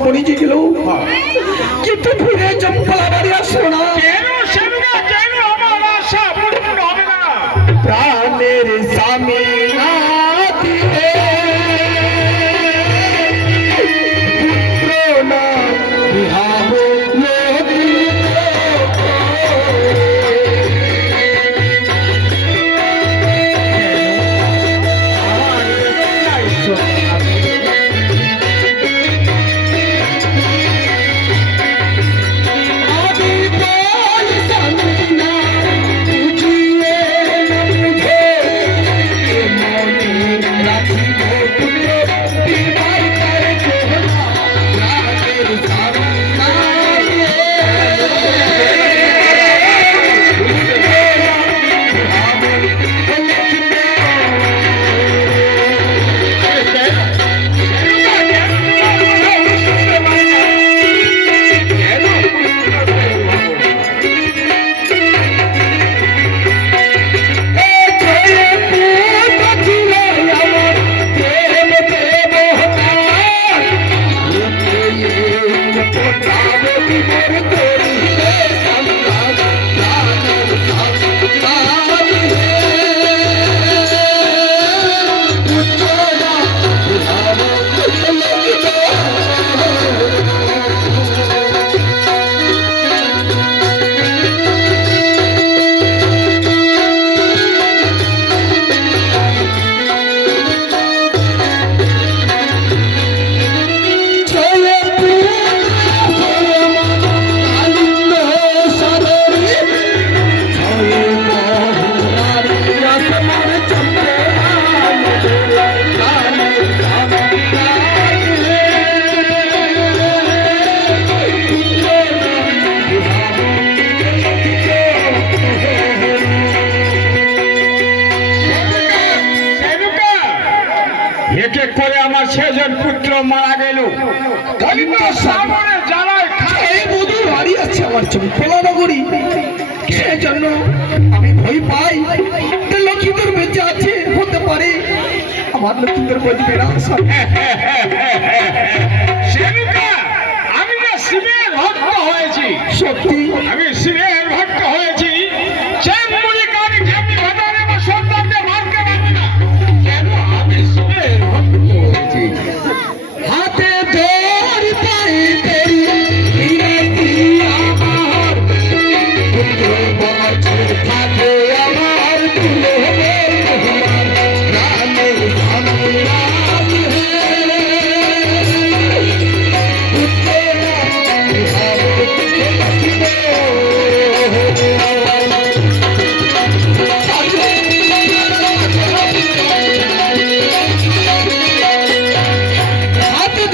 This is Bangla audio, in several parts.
পড়ে গেল, কিন্তু ফিরে চম্পলা বাড়ি আসলো না। প্রাণের স্বামী না দিলে পুত্র না বিহাব করে আমার 6 জন পুত্র মারা গেল। বাড়ি আছে আমার চম্পলা নগরী, সেজন্য আমি ভয় পাই লক্ষ্মীদের বেঁচে আছে, হতে পারে আমার লক্ষ্মীদের বলবে না। আমি না শিবের ভক্ত হয়েছি, সত্যি আমি শিবের ভক্ত হয়েছি। হাতে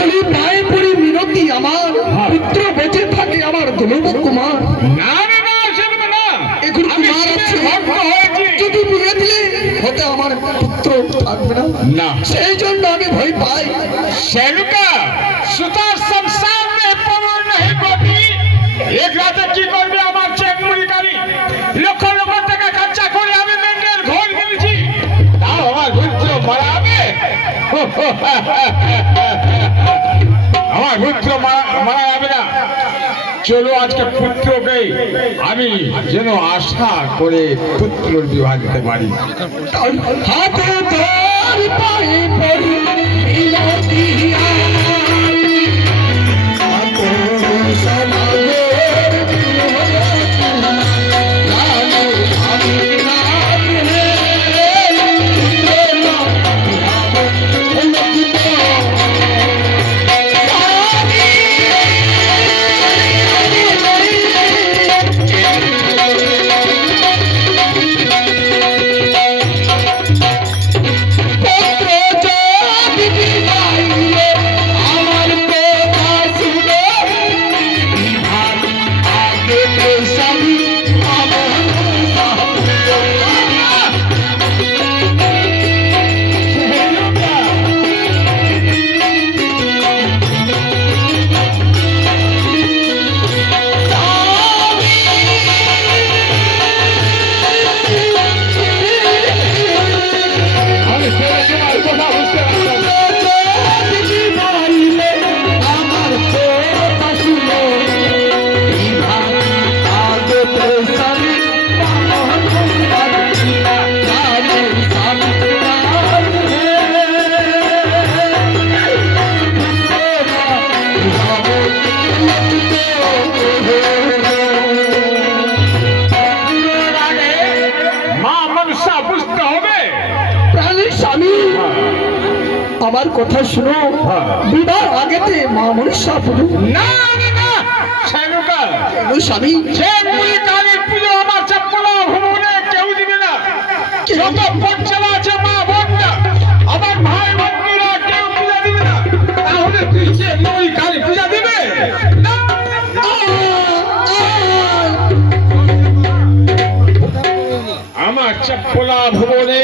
ধরি পাই তেরি বিনতি আমার, পুত্র বছর থাকে আমার, তুলে তোমার প্রাণের ধন্যবাদ হে পুত্র কুমার। না না না, শুনবে না, এখন কুমার আছে, যদি বিয়ে দিলে হতে আমার পুত্র থাকবে না, না সেই জন্য আমি ভয় পাই। शेनुका सुतार संसार में पवन नहीं गोपी, एक राते की করবে আমার চেকমুড়ি কারি, লক্ষ লক্ষ টাকা খরচা করে আমি মেন্ডের ঘর কিনেছি, তাও আমার পুত্র মারাবে? আমার পুত্র মারা যাবে না। চলো আজকে পুত্রকে আমি যেন আশা করে পুত্রের বিবাহ দিতে পারি। হাতে ধরি পাই পড়ি মিনতি আমার কথা শুনো, বিবাহ আগেতে মা মনসা পুজো না না না সেনুকা, স্বামী চেঙ্গুরি কালীর পুজো আমার চাপ্পলা ভবনে কেউ দিবে না। যত পঞ্চালা আছে মা বোনরা, আমার ভাই বোনরা কেউ পূজা দিবে না। তাহলে তুই চেঙ্গুরি কালী পূজা দিবে না? আমার চাপ্পলা ভবনে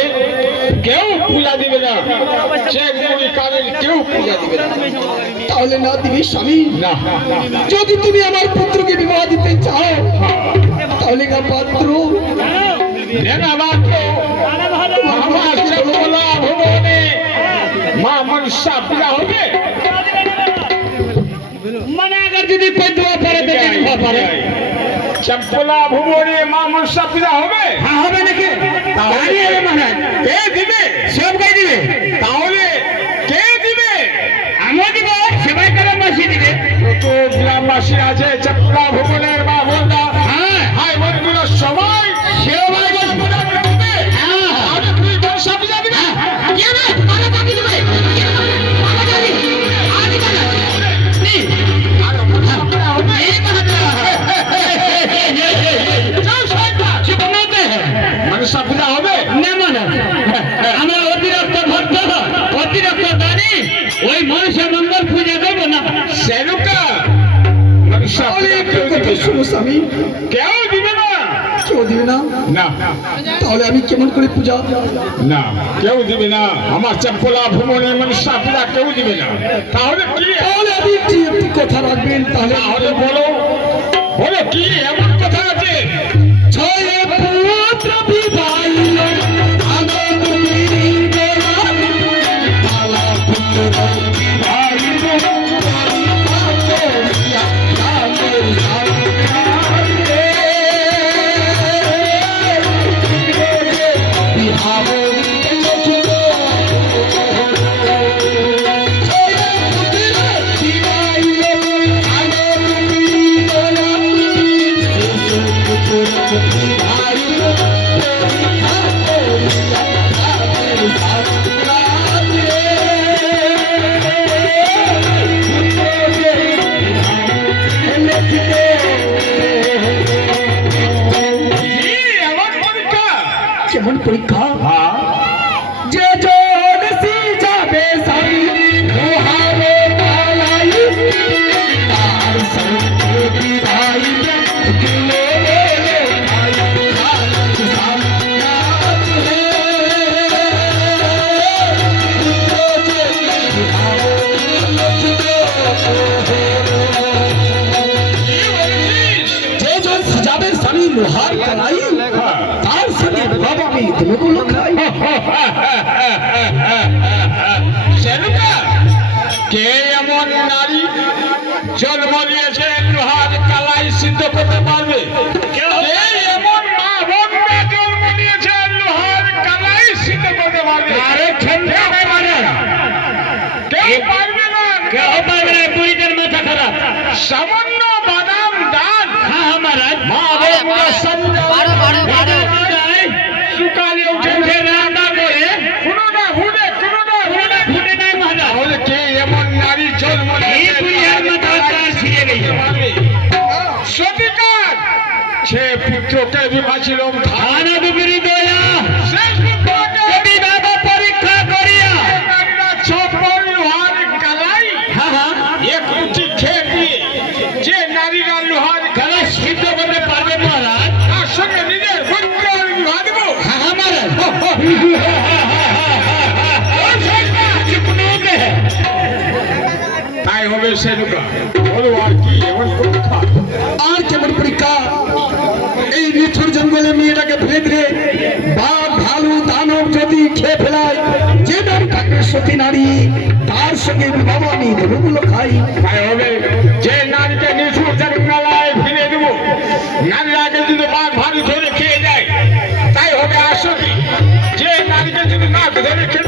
কেউ পূজা দিবে না, চেঙ্গুরি কালীর কেউ পূজা দিবে না। তাহলে না দিবি স্বামী? না যদি তুমি আমার পুত্রকে বিবাহ দিতে চাও তাহলে না পাত্র আমার চাপ্পলা ভবনে মা মনসা পূজা হবে। মানে अगर যদি পেটুয়া পরে তো দেখবা পারে চাপ্পলা ভবনে মা মনসা পূজা হবে। হ্যাঁ হবে নাকি জানি হবে মহারাজ কে দিবে? সব গাই দিবে তাহলে কে দিবে? আমরা দিব সেবাই করে মাসি দিবে কত গ্রামবাসী আছে চাপ্পলা ভবনের মা বোনরা, হ্যাঁ ভাই বোনগুলো সবাই সেবাই করে পূজা দিবে। হ্যাঁ তাহলে তুই মনসা পূজা দিবে? কেন মালা বাকি দিবে মালা জানি আদি মালা নি আর মনসা পূজা হবে? এই মালা যাও সাইডা, সে বানাতে মনসা পূজা হবে? না মানে আমরা অতিরিক্ত ভক্ত অতিরিক্ত দানি ওই মনসা মঙ্গল পূজা করবো না সেনুকা মনসা তাহলে পূজা একটু কেউ কথা দিবে না। শুনো স্বামী, কেউ দিবে না। কেউ দিবে না? না তাহলে আমি কেমন করে পূজা? না কেউ দিবে না। আমার চাপ্পলা ভ্রমণে মনসা পূজা কেউ দিবে না। তাহলে কি? তাহলে আপনি একটি কথা রাখবেন, তাহলে তাহলে বলো বলো কি এমন কথা আছে? ছয় পুত্র বিবাহিল আনন্দ মিলিবেলা, মালা পুত্র বিবাহিল করিয়া রামের সামনে। বিহার এসেছিল, ছয় পুত্র বিবাহিল আনন্দ মিলিবেলা, কি এমন পরীক্ষা? কেমন পরীক্ষা? হ্যাঁ যে জন যাবে স্বামী লোহারে পালাই, তার সঙ্গে বিধাইবে দিলে ভাই সামনাত হে। কি বলছিস? যে জন যাবে স্বামী লোহার পালাই, তার সঙ্গে বাবা আমি দেবগুলো খাই। সেনুকা কে এমন নারী জন্ম দিয়েছে লোহার কালাই সিদ্ধ করতে পারবে? কে এমন মা বোনরা জন্ম দিয়েছে লোহার কালাই সিদ্ধ করতে পারবে? আরে ঠান্ডা হয় মানে কেউ পারবে না। কেউ পারবে না বুড়িদের মাথা খারাপ সামান্য বাদাম ডাল হ্যাঁ মহারাজ মা বোনরা সঞ্জয় সুকালে উঠে রান্না করে কোনোটা ভুলে কোনোটা ভুলে ফুটে নাই মহারাজ তাহলে কে এমন নারী জন্ম এই বুড়িয়ার মাথা তার ছিঁড়ে গেছে সতিকার সে পুত্রকে বিভাছিল ধান দুপুরি দয়া শেষ পুত্রকে কবি বাবা পরীক্ষা করিয়া ছপন লোহার কালাই হ্যাঁ হ্যাঁ এক মুঠি খেয়ে দিয়ে যে নারীরা লোহার গলা সিদ্ধ করতে পারবে মহারাজ তার সঙ্গে নিজের পুত্র বিবাহ দেব। হ্যাঁ হ্যাঁ মহারাজ চুপনোকে তাই হবে সেনুকা বলো আর কি এমন পরীক্ষা? আর কেমন পরীক্ষা? এই নিঠুর জঙ্গলে মেয়েটাকে ফেলে দিলে বাঘ ভালু দানব যদি খেয়ে ফেলায়, যে নারীটাকে সতী নারী তার সঙ্গে বিবাহ আমি দেবগুলো খাই। তাই হবে যে নারীকে নিঠুর জঙ্গলায় ফিরে দেব, নারীরাকে যদি বাঘ ভালু ধরে খেয়ে যায় তাই হবে আসলে যে নারীকে যদি না ধরে খেয়ে